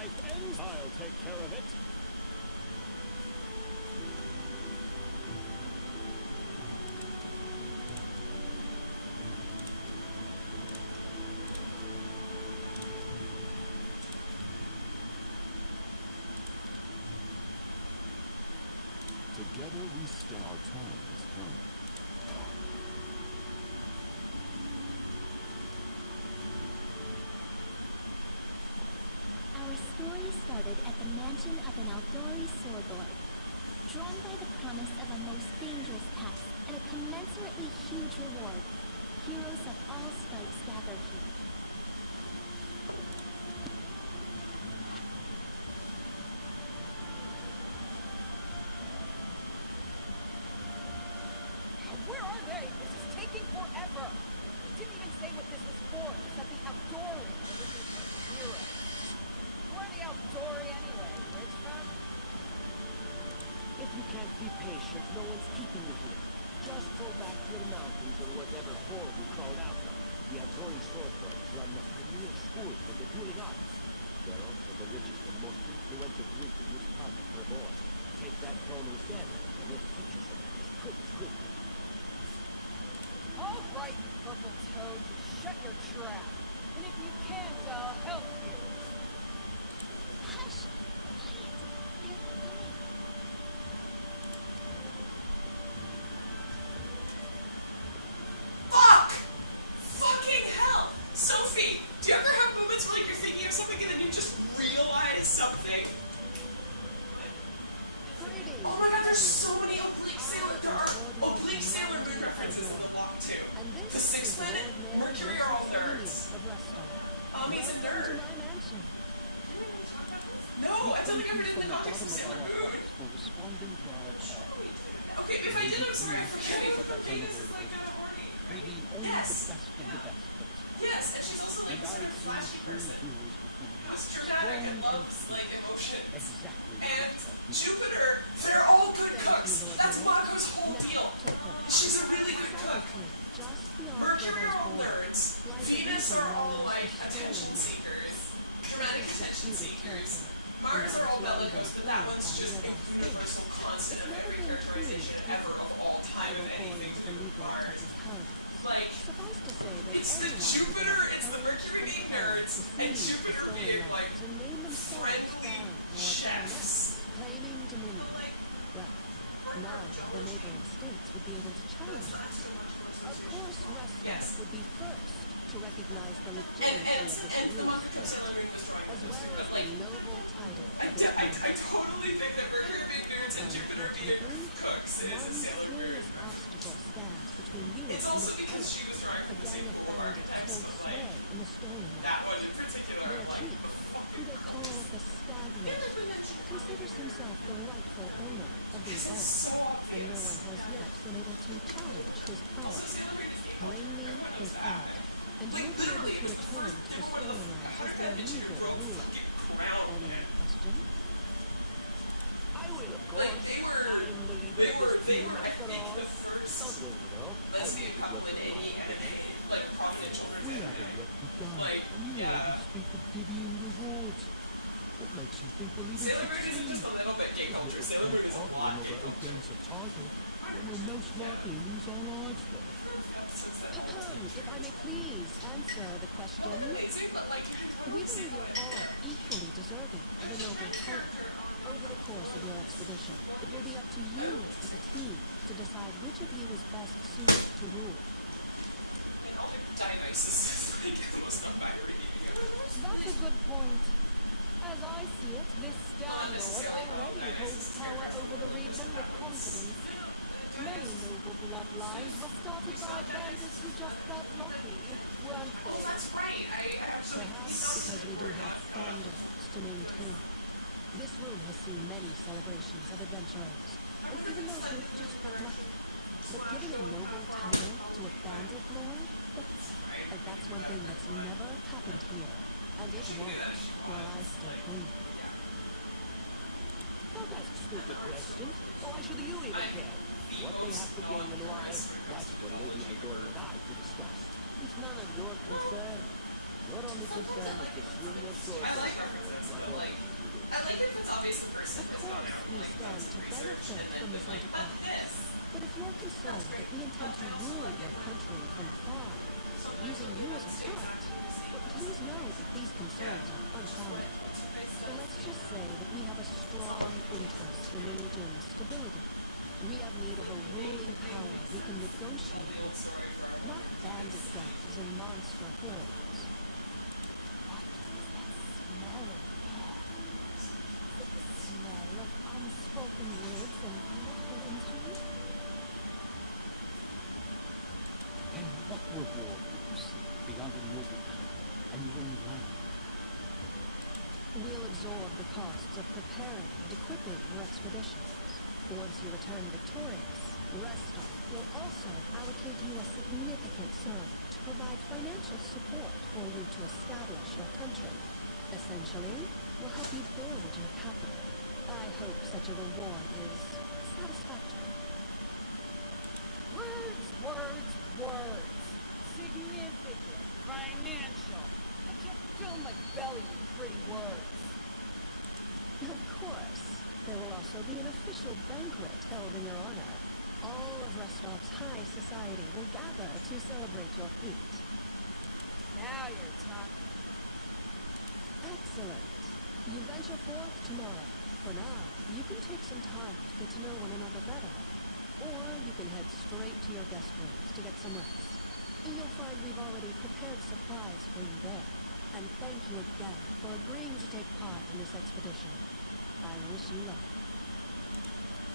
life ends, I'll take care of it. Together we stand. Our time has come. Our story started at the mansion of an Aldori swordlord. Drawn by the promise of a most dangerous task and a commensurately huge reward, heroes of all stripes gathered here. Where are they? This is taking forever! He didn't even say what this was for, just that the Aldori were looking for heroes. Who are the Aldori anyway, Rich Fam? If you can't be patient, no one's keeping you here. Just go back to the mountains or whatever horde you crawled out of. The Aldori swordlords run the premier school for the dueling arts. They're also the richest and most influential group in this part of Vermont. Take that throne with them, and they'll teach you some quick. All right, you purple toad, just shut your trap. And if you can't, I'll help you. Hush! Quiet! They're coming! Fuck! Fucking hell! Sophie, do you ever have moments where like you're thinking of something and then you just realize something? Pretty. Oh my god, there's so many oblique Sailor Moon references in the book too. And this The sixth is planet, Lord Mayor Mercury are all nerds. of Restar. He's a Welcome to nerd. my mansion. Didn't we already talk about this? No, I don't think I ever did in the context of Sailor Moon. For responding to our call. Okay, if I did, I'm sorry. I'm forgetting But that's Venus is unavoidable. like kind of horny. Bringing only the best of the best for this call. Yes, and she's also like And I super see flashy true person. heroes before me. It's dramatic Strong and and loves free. like emotions. Exactly. And Jupiter, they're all good cooks. That's Mako's whole deal. She's a really good cook. Just beyond Mercury are Jedi's all border, nerds. lies a Venus region are all known like as the attention Stolen seekers. Dramatic attention seekers. Mars are all bellicose, but that one's just a universal constant of every characterization ever of all time and anything to do with Mars. Like, Suffice to say that it's the anyone with Jupiter, enough it's the courage Mercury and being courage nerds, to and seize the Jupiter stolen being lands like and name themselves friendly Baron or chefs. Baroness, claiming dominion. Like, Well, none of the neighboring states would be able to challenge us. Of course, Restar would be first to recognize the legitimacy of this and the new Mako state, Sailor Moon destroying as well as the noble title of its I owner. totally think that Mercury being nerds and Jupiter being Unfortunately, cooks is a one Sailor Moon. serious obstacle stands between you It's and also this because she island. was drawing A from the gang same of ballpark bandits text, hold so sway like, in the stolen that lands. one in particular, Their like, chief, who they call the Stag Lord, considers himself the rightful owner of these lands, and no one has yet been able to challenge his power. Bring me his head, and you'll be able to return to the stolen lands as their legal ruler. Any questions? I will, of course. I'm the leader of this team after all. Don't worry, though. I'll make it work for my We haven't yet begun, and you already speak of divvying rewards. What makes you think we'll even Sailor Moon isn't succeed? just a little bit gay culture. There's Sailor little Moon point is a lot arguing gay over who culture. gains the title, then we'll most likely lose our lives there. If I may please answer the question. Amazing, but like, We believe you're all equally deserving of a noble title. Over the course of your expedition, it will be up to you as a team to decide which of you is best suited to rule. and all the Dionysus is like the most unbinary being. That's a good point. As I see it, this Stag Lord already holds power over the region with confidence. Many noble bloodlines were started by bandits who just got lucky, weren't they? That's right. I actually Perhaps because we do have standards to maintain. This room has seen many celebrations of adventurers, and even those who just got lucky. But giving a noble title to a bandit lord? That's one thing that's never happened here, and it won't while I still breathe. Don't ask stupid questions. Why should you even care? What they have to gain and why, that's for Lady Aldori and I to discuss. It's none of your concern. Your only concern is to swing your sword down or whatever it is you do. I like it if it's obvious the person Of course, we stand to benefit from this enterprise. But if you're concerned that we intend to rule your country from afar, using you as a front, well, please know that these concerns are unfounded. So let's just say that we have a strong interest in the region's stability. We have need of a ruling power we can negotiate with, not bandit gangs and monster hordes. What is that smell in the air? The smell of unspoken words and political intrigue? And what reward would you seek beyond a noble title and your own land? We'll absorb the costs of preparing and equipping your expeditions. Once you return victorious, Restock will also allocate you a significant sum to provide financial support for you to establish your country. Essentially, we'll help you build your capital. I hope such a reward is satisfactory. Words, words, words. Significant, financial. I can't fill my belly with pretty words. Of course. There will also be an official banquet held in your honor. All of Restock's high society will gather to celebrate your feat. Now you're talking. Excellent. You venture forth tomorrow. For now, you can take some time to get to know one another better. Or you can head straight to your guest rooms to get some rest. You'll find we've already prepared supplies for you there. And thank you again for agreeing to take part in this expedition. I wish you luck.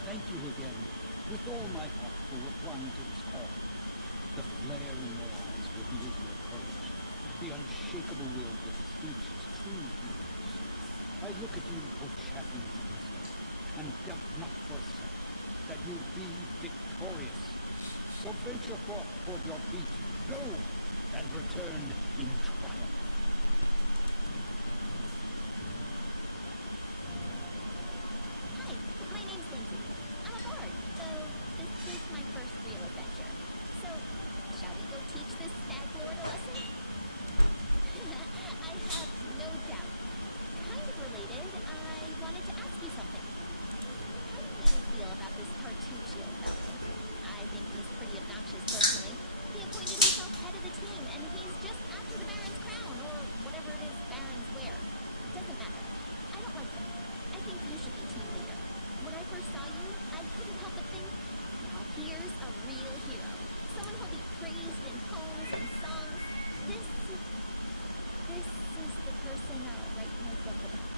Thank you again, with all my heart, for replying to this call. The flare in your eyes reveals your courage, the unshakable will that distinguishes true heroes. I look at you, O champions of this land, and doubt not for a second that you'll be victorious. So venture forth toward your feet. Go, and return in triumph. Hi, my name's Lindsay. I'm a bard, so this is my first real adventure. So, shall we go teach this stag lord a lesson? I have no doubt. Kind of related, I wanted to ask you something. How do you feel about this Tartuccio fellow? I think he's pretty obnoxious personally. He appointed himself head of the team, and he's just after the Baron's crown, or whatever it is Barons wear. It doesn't matter. I don't like him. I think you should be team leader. When I first saw you, I couldn't help but think, now here's a real hero. Someone who'll be praised in poems and songs. This is the person I'll write my book about.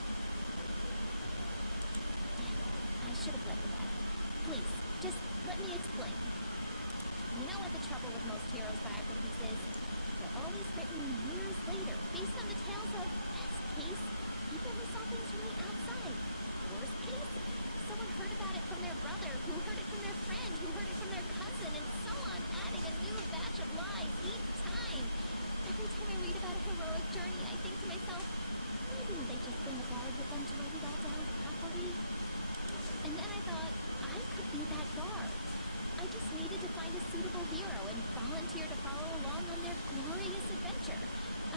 Damn, I should have led with that. Please, just let me explain. You know what the trouble with most heroes' biographies is? They're always written years later, based on the tales of, best case, people who saw things from the outside. Worst case, someone heard about it from their brother, who heard it from their friend, who heard it from their cousin, and so on, adding a new batch of lies each time. Every time I read about a heroic journey, I think to myself, why didn't they just bring a bard with them to write it all down properly? And then I thought, I could be that bard. I just needed to find a suitable hero and volunteer to follow along on their glorious adventure.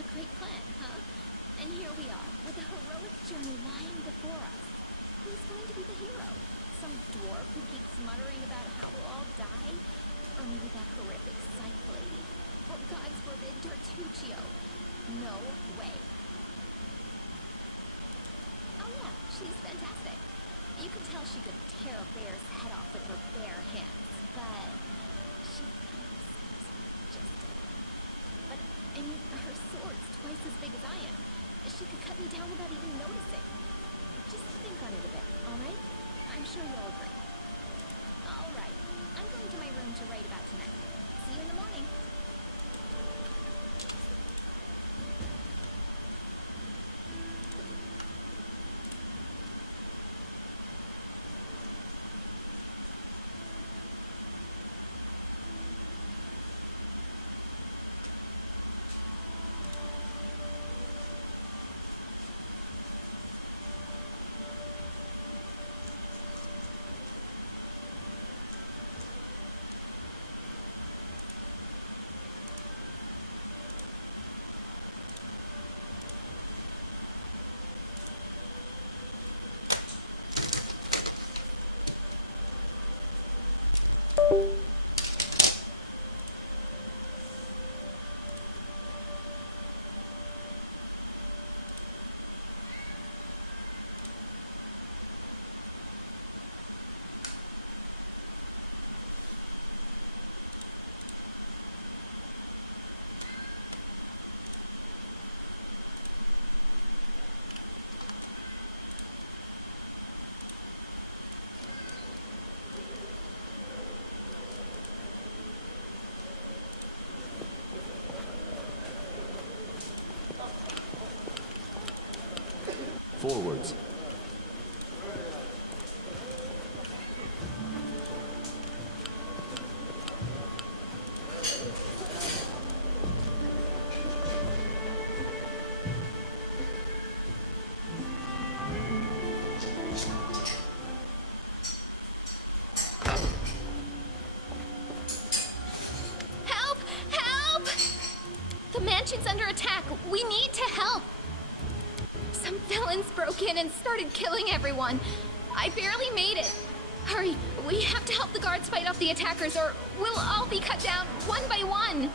A great plan, huh? And here we are, with a heroic journey lying before us. Who's going to be the hero? Some dwarf who keeps muttering about how we'll all die? Or maybe that horrific scythe lady? Or God forbid, Tartuccio? No way. Oh yeah, she's fantastic. You could tell she could tear a bear's head off with her bare hands. But she kind of scares me just a little. But, I mean, her sword's twice as big as I am. She could cut me down without even noticing. Just think on it a bit, alright? I'm sure you'll agree. Alright, I'm going to my room to write about tonight. See you in the morning. forwards. Help! Help! The mansion's under attack. We need to help. Some villains broke in and started killing everyone. I barely made it. Hurry, we have to help the guards fight off the attackers or we'll all be cut down one by one.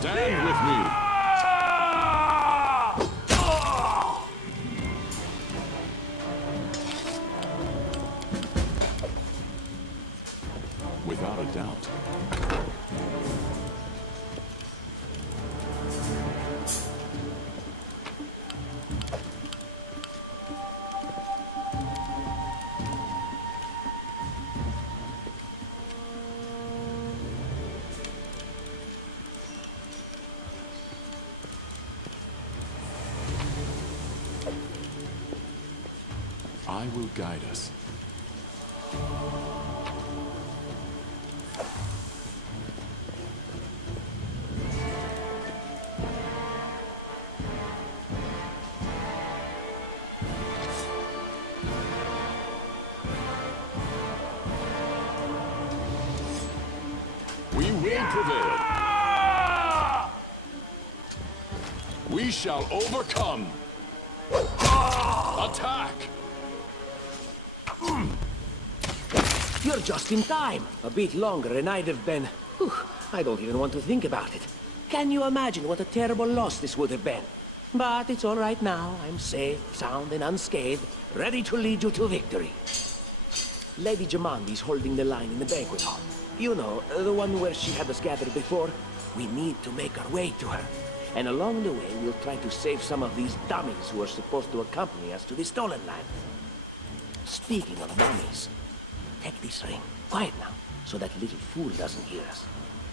Stand with me! Without a doubt. I will guide us. We will prevail. We shall overcome. Attack! You're just in time. A bit longer and I'd have been... Whew, I don't even want to think about it. Can you imagine what a terrible loss this would have been? But it's all right now. I'm safe, sound, and unscathed, ready to lead you to victory. Lady Jamandi's holding the line in the banquet hall. You know, the one where she had us gathered before. We need to make our way to her. And along the way, we'll try to save some of these dummies who are supposed to accompany us to the stolen land. Speaking of dummies, take this ring. Quiet now, so that little fool doesn't hear us.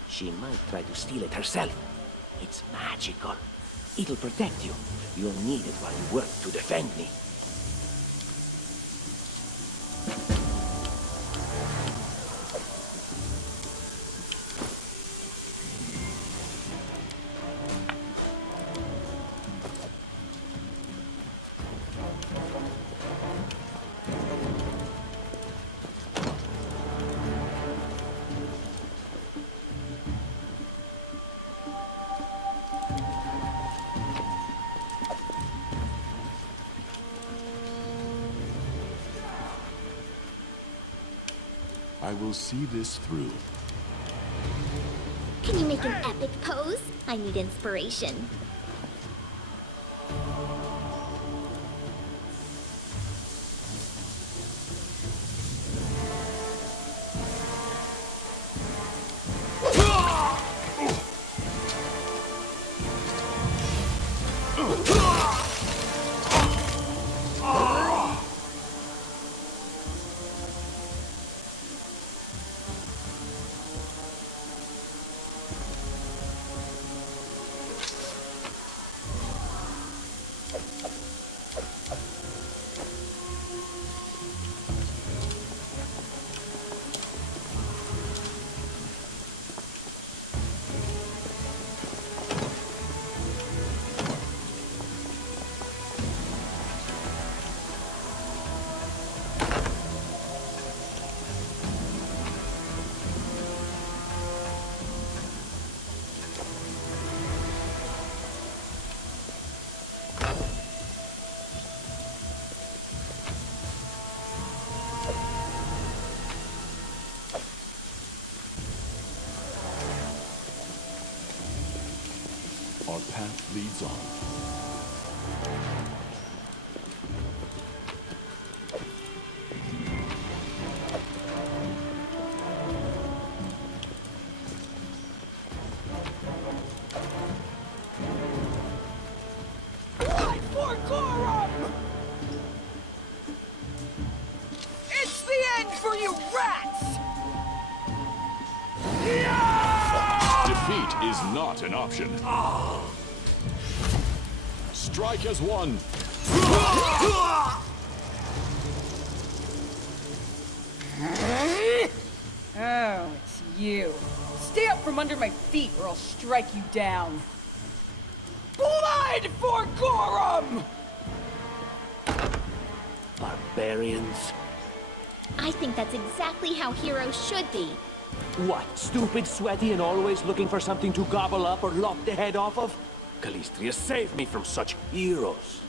She might try to steal it herself. It's magical. It'll protect you. You'll need it while you work to defend me. I will see this through. Can you make an epic pose? I need inspiration. Our path leads on. is not an option. Strike as one. Oh, it's you. Stay up from under my feet or I'll strike you down. Blood for Gorum! Barbarians. I think that's exactly how heroes should be. What, stupid, sweaty, and always looking for something to gobble up or lop the head off of? Calistria, save me from such heroes.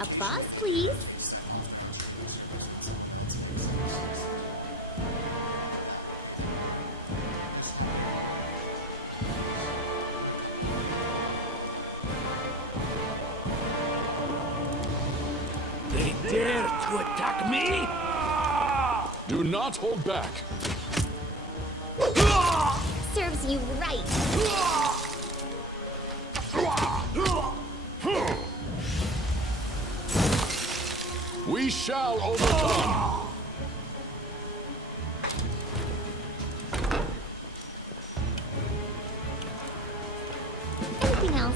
A boss, please. They dare to attack me? Do not hold back. Serves you right. We shall overcome. Anything else?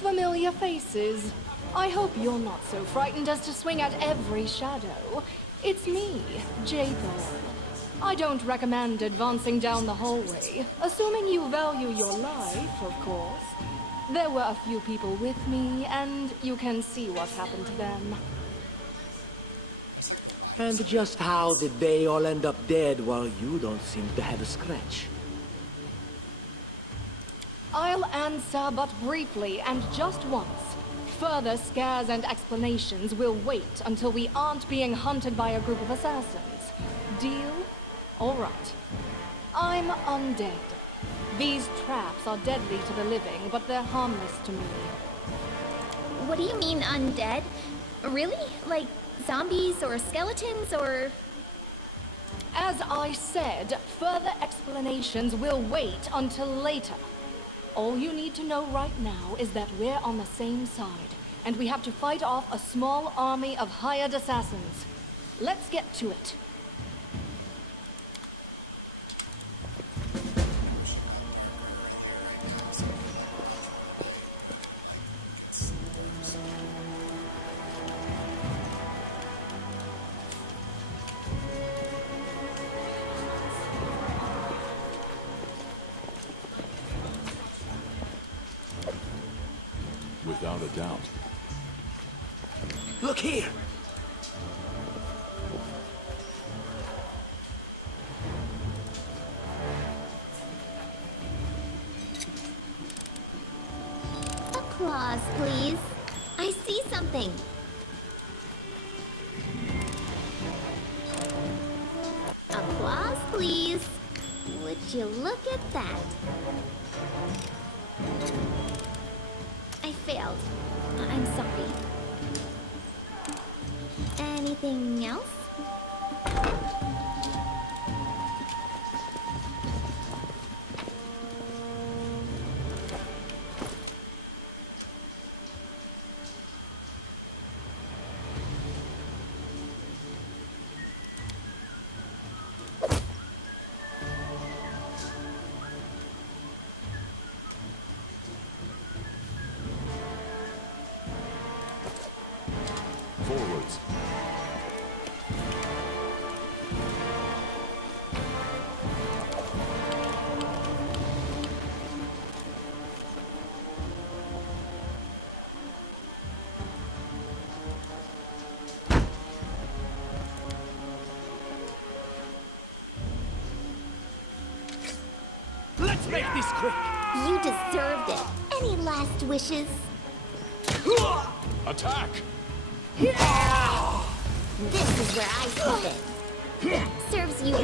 Familiar faces. I hope you're not so frightened as to swing at every shadow. It's me, Jathan. I don't recommend advancing down the hallway, assuming you value your life, of course. There were a few people with me, and you can see what happened to them. And just how did they all end up dead while you don't seem to have a scratch? I'll answer but briefly and just once. Further scares and explanations will wait until we aren't being hunted by a group of assassins. Deal? All right. I'm undead. These traps are deadly to the living, but they're harmless to me. What do you mean undead? Really? Like zombies or skeletons or... As I said, further explanations will wait until later. All you need to know right now is that we're on the same side, and we have to fight off a small army of hired assassins. Let's get to it. Without a doubt. Look here! Applause, please. I see something. Applause, please. Would you look at that? I failed. I'm sorry. Anything else? Forwards. Let's make this quick! You deserved it. Any last wishes? Attack! This is where I step in. Serves you.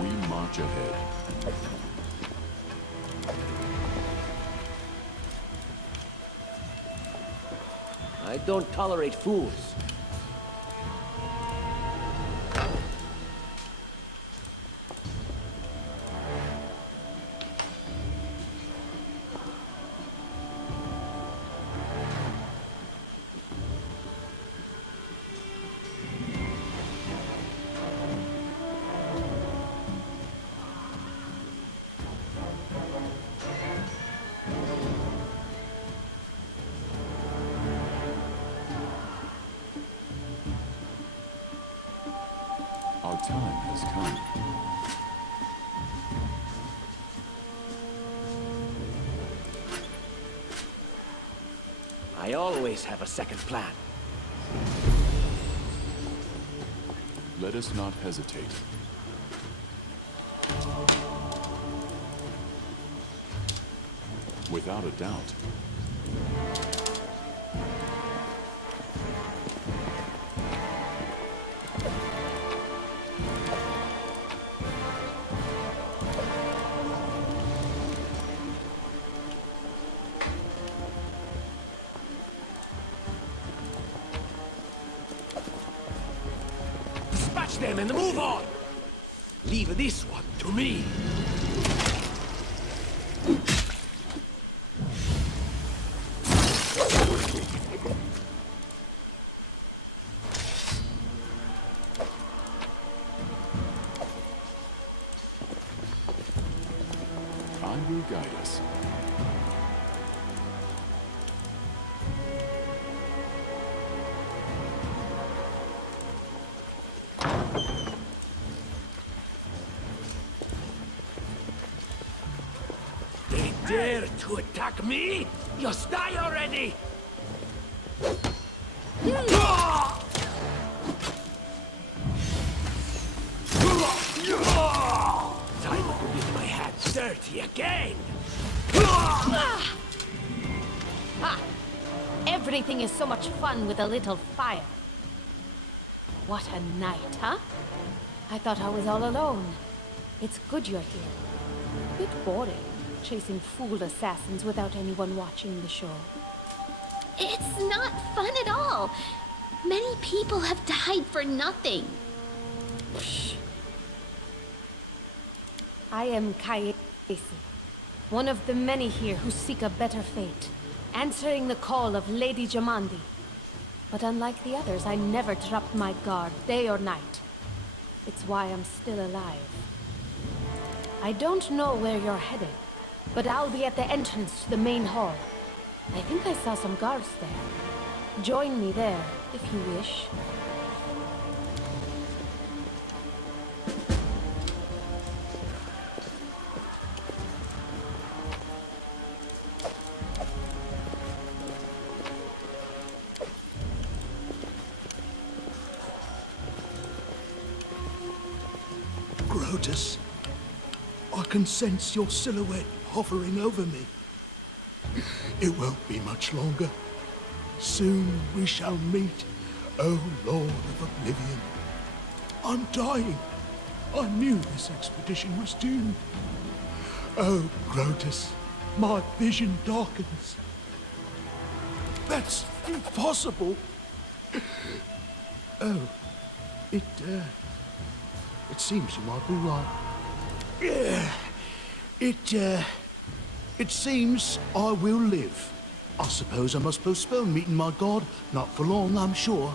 We march ahead. I don't tolerate fools. Our time has come. I always have a second plan. Let us not hesitate. Without a doubt. Dispatch them and move on! Leave this one to me. I will guide us. They dare to attack me? Just die already! Time to get my hands dirty again! Everything is so much fun with a little fire. What a night, huh? I thought I was all alone. It's good you're here. Bit boring, chasing fool assassins without anyone watching the show. It's not fun at all. Many people have died for nothing. I am Kayesi, one of the many here who seek a better fate, answering the call of Lady Jamandi. But unlike the others, I never dropped my guard, day or night. It's why I'm still alive. I don't know where you're headed, but I'll be at the entrance to the main hall. I think I saw some guards there. Join me there, if you wish. Grotus, I can sense your silhouette hovering over me. It won't be much longer. Soon we shall meet, O Lord of Oblivion. I'm dying. I knew this expedition was doomed. Oh, Grotus, my vision darkens. That's impossible. Oh, it seems you might be right. It seems I will live. I suppose I must postpone meeting my god, not for long, I'm sure.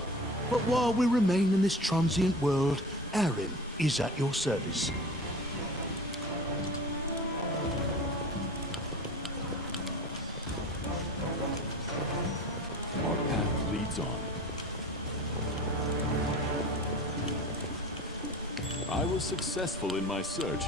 But while we remain in this transient world, Aaron is at your service. Our path leads on. I was successful in my search.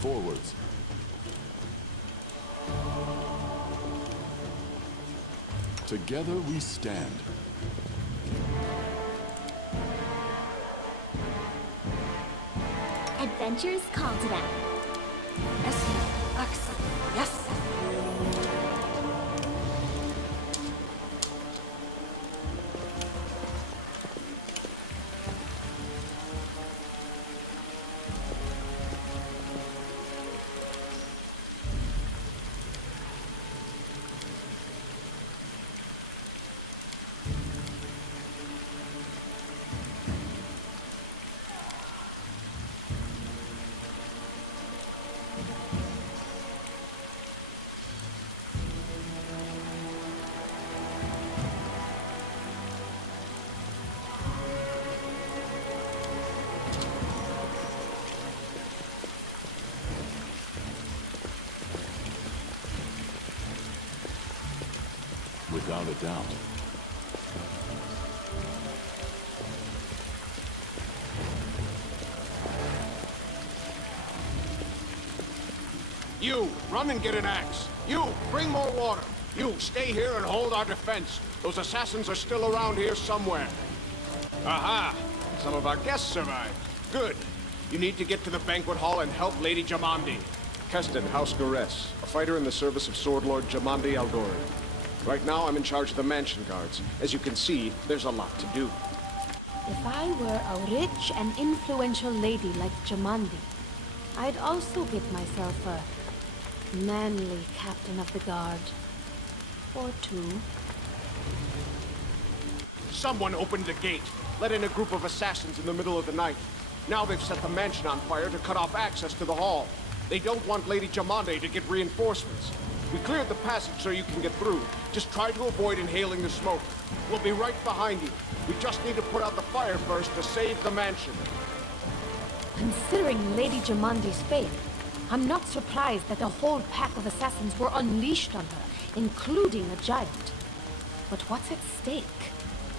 Forwards. Together we stand. Adventures call to them. Yes, Axel. Yes. Without a doubt. You, run and get an axe. You, bring more water. You, stay here and hold our defense. Those assassins are still around here somewhere. Aha! Some of our guests survived. Good. You need to get to the banquet hall and help Lady Jamandi. Keston, House Gores, a fighter in the service of Sword Lord Jamandi Aldori. Right now, I'm in charge of the mansion guards. As you can see, there's a lot to do. If I were a rich and influential lady like Jamandi, I'd also give myself a manly captain of the guard. Or two. Someone opened the gate, let in a group of assassins in the middle of the night. Now they've set the mansion on fire to cut off access to the hall. They don't want Lady Jamandi to get reinforcements. We cleared the passage so you can get through. Just try to avoid inhaling the smoke. We'll be right behind you. We just need to put out the fire first to save the mansion. Considering Lady Jamandi's fate, I'm not surprised that a whole pack of assassins were unleashed on her, including a giant. But what's at stake?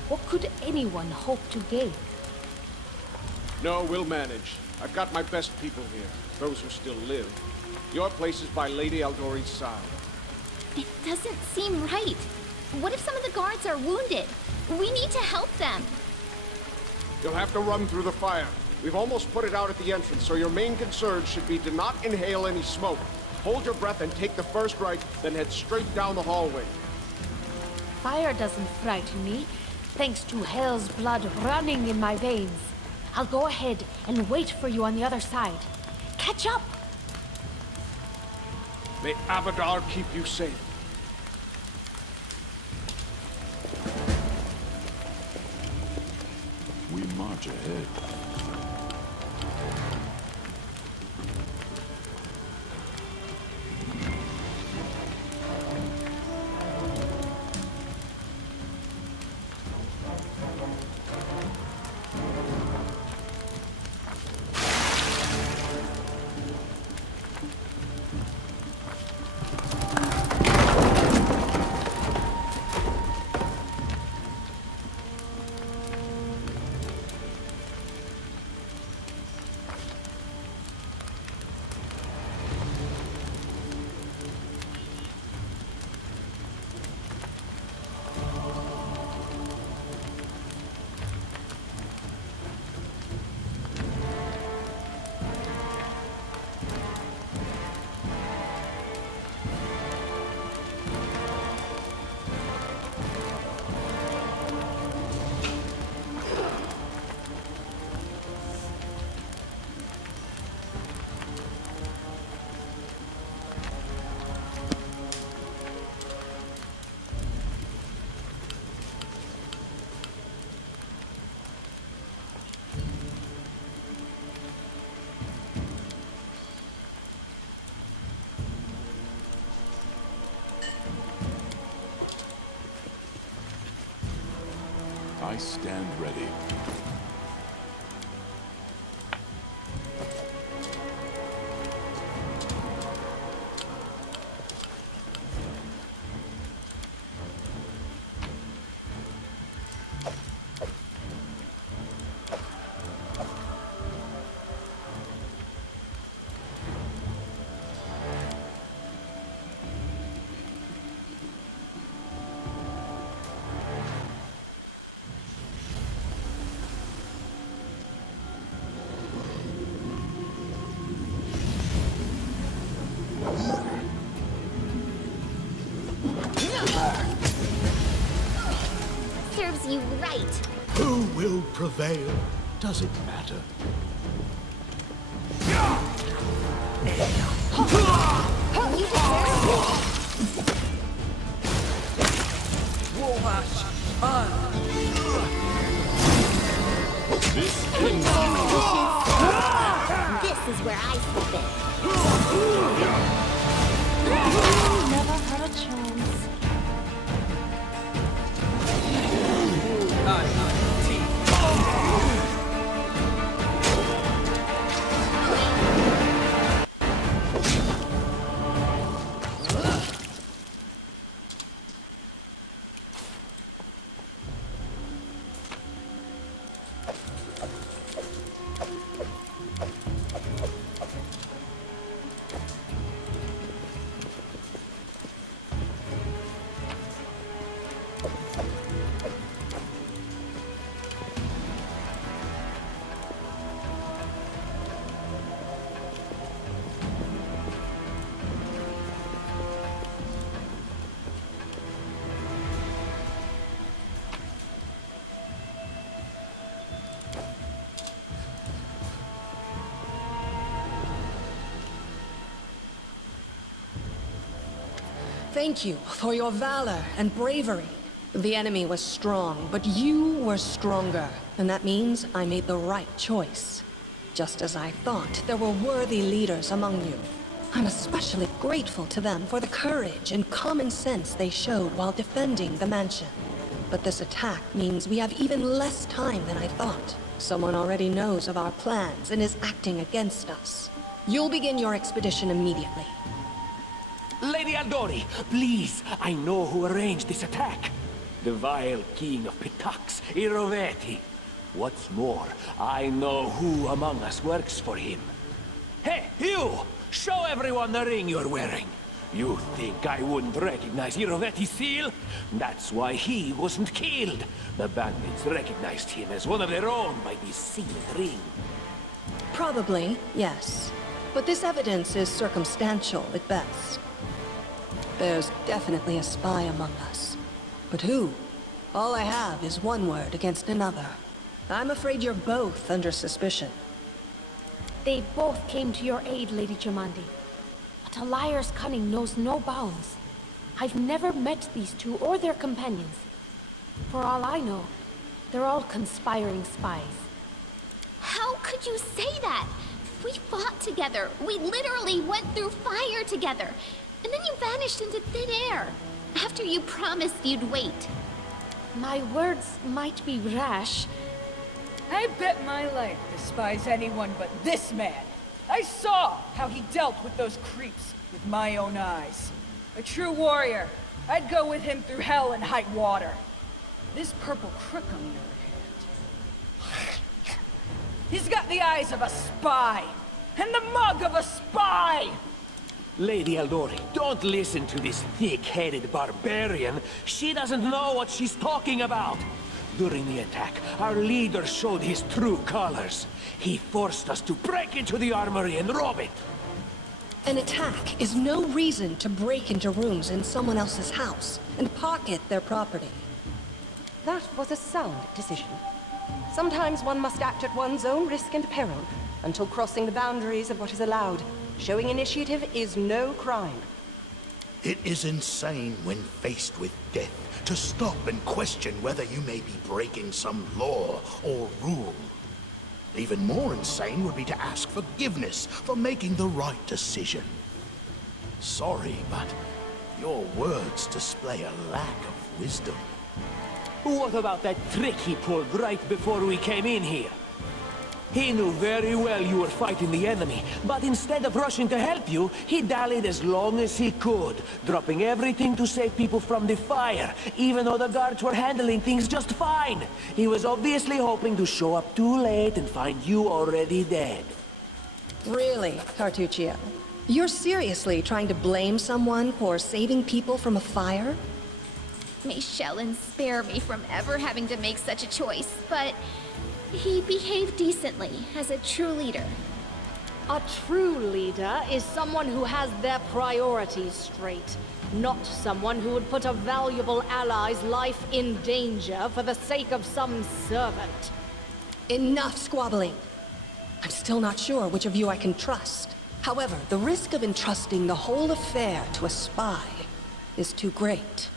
What could anyone hope to gain? No, we'll manage. I've got my best people here, those who still live. Your place is by Lady Aldori's side. It doesn't seem right. What if some of the guards are wounded? We need to help them. You'll have to run through the fire. We've almost put it out at the entrance, so your main concern should be to not inhale any smoke. Hold your breath and take the first right, then head straight down the hallway. Fire doesn't frighten me, thanks to hell's blood running in my veins. I'll go ahead and wait for you on the other side. Catch up! May Abadar keep you safe. We march ahead. I stand ready. Serves you right. Who will prevail? Does it matter? You deserve This ends This is where I step in. Never had a chance. Thank you for your valor and bravery. The enemy was strong, but you were stronger. And that means I made the right choice. Just as I thought, there were worthy leaders among you. I'm especially grateful to them for the courage and common sense they showed while defending the mansion. But this attack means we have even less time than I thought. Someone already knows of our plans and is acting against us. You'll begin your expedition immediately. Lady Aldori, please, I know who arranged this attack. The vile king of Pitax, Iroveti. What's more, I know who among us works for him. Hey, you! Show everyone the ring you're wearing. You think I wouldn't recognize Iroveti's seal? That's why he wasn't killed. The bandits recognized him as one of their own by this sealed ring. Probably, yes. But this evidence is circumstantial at best. There's definitely a spy among us. But who? All I have is one word against another. I'm afraid you're both under suspicion. They both came to your aid, Lady Jamandi. But a liar's cunning knows no bounds. I've never met these two or their companions. For all I know, they're all conspiring spies. How could you say that? We fought together. We literally went through fire together. And then you vanished into thin air. After you promised you'd wait. My words might be rash. I bet my life despise anyone but this man. I saw how he dealt with those creeps with my own eyes. A true warrior. I'd go with him through hell and high water. This purple crook on the other hand. He's got the eyes of a spy, and the mug of a spy! Lady Aldori, don't listen to this thick-headed barbarian. She doesn't know what she's talking about. During the attack, our leader showed his true colors. He forced us to break into the armory and rob it. An attack is no reason to break into rooms in someone else's house and pocket their property. That was a sound decision. Sometimes one must act at one's own risk and peril, until crossing the boundaries of what is allowed. Showing initiative is no crime. It is insane when faced with death to stop and question whether you may be breaking some law or rule. Even more insane would be to ask forgiveness for making the right decision. Sorry, but your words display a lack of wisdom. What about that trick he pulled right before we came in here? He knew very well you were fighting the enemy, but instead of rushing to help you, he dallied as long as he could, dropping everything to save people from the fire, even though the guards were handling things just fine. He was obviously hoping to show up too late and find you already dead. Really, Tartuccio? You're seriously trying to blame someone for saving people from a fire? May Shellen spare me from ever having to make such a choice, but he behaved decently as a true leader. A true leader is someone who has their priorities straight, not someone who would put a valuable ally's life in danger for the sake of some servant. Enough squabbling. I'm still not sure which of you I can trust. However, the risk of entrusting the whole affair to a spy is too great.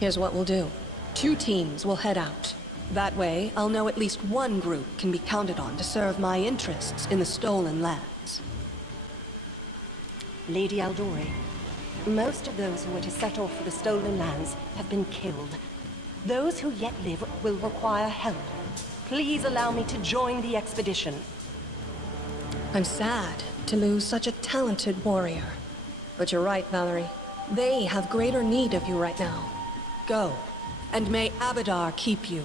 Here's what we'll do. 2 teams will head out. That way, I'll know at least one group can be counted on to serve my interests in the stolen lands. Lady Aldori, most of those who were to set off for the stolen lands have been killed. Those who yet live will require help. Please allow me to join the expedition. I'm sad to lose such a talented warrior. But you're right, Valerie. They have greater need of you right now. Go, and may Abadar keep you.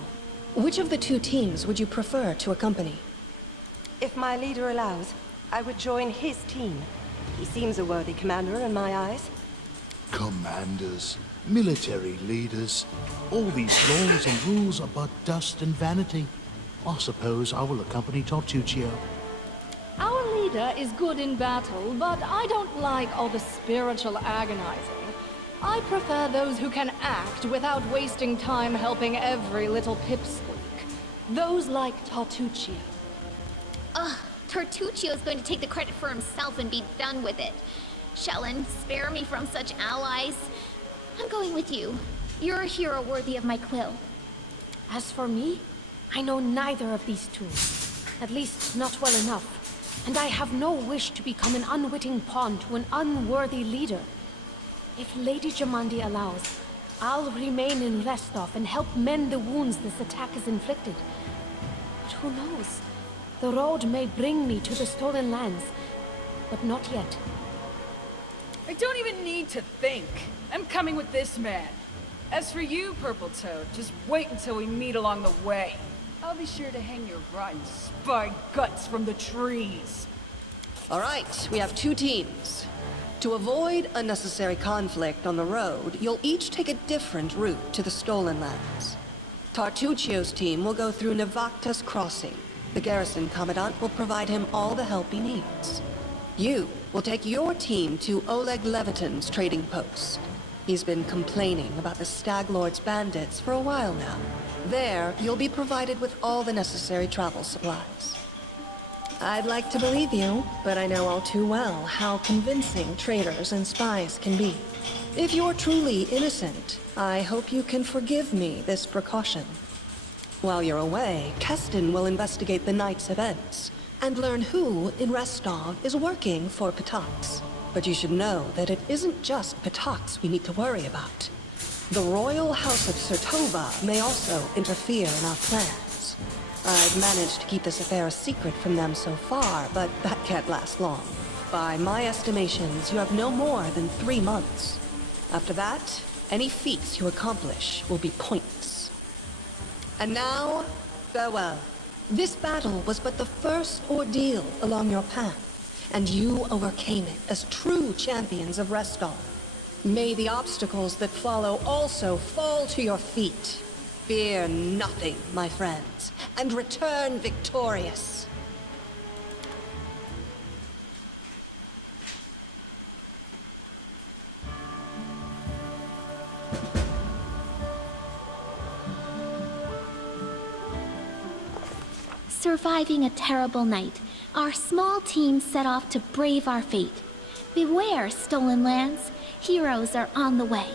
Which of the 2 teams would you prefer to accompany? If my leader allows, I would join his team. He seems a worthy commander in my eyes. Commanders, military leaders, all these laws and rules are but dust and vanity. I suppose I will accompany Tartuccio. Our leader is good in battle, but I don't like all the spiritual agonizing. I prefer those who can act without wasting time helping every little pipsqueak. Those like Tartuccio. Ugh, Tartuccio's going to take the credit for himself and be done with it. Shellen, spare me from such allies. I'm going with you. You're a hero worthy of my quill. As for me, I know neither of these 2. At least, not well enough. And I have no wish to become an unwitting pawn to an unworthy leader. If Lady Jamandi allows, I'll remain in Restov and help mend the wounds this attack has inflicted. But who knows? The road may bring me to the stolen lands, but not yet. I don't even need to think. I'm coming with this man. As for you, Purple Toad, just wait until we meet along the way. I'll be sure to hang your rotten spy guts from the trees. All right, we have 2 teams. To avoid unnecessary conflict on the road, you'll each take a different route to the stolen lands. Tartuccio's team will go through Navakta's crossing. The garrison commandant will provide him all the help he needs. You will take your team to Oleg Levitin's trading post. He's been complaining about the Stag Lord's bandits for a while now. There, you'll be provided with all the necessary travel supplies. I'd like to believe you, but I know all too well how convincing traitors and spies can be. If you're truly innocent, I hope you can forgive me this precaution. While you're away, Keston will investigate the night's events and learn who in Restov is working for Patax. But you should know that it isn't just Patax we need to worry about. The royal house of Sertova may also interfere in our plans. I've managed to keep this affair a secret from them so far, but that can't last long. By my estimations, you have no more than 3 months. After that, any feats you accomplish will be pointless. And now, farewell. This battle was but the first ordeal along your path, and you overcame it as true champions of Restov. May the obstacles that follow also fall to your feet. Fear nothing, my friends, and return victorious. Surviving a terrible night, our small team set off to brave our fate. Beware, stolen lands. Heroes are on the way.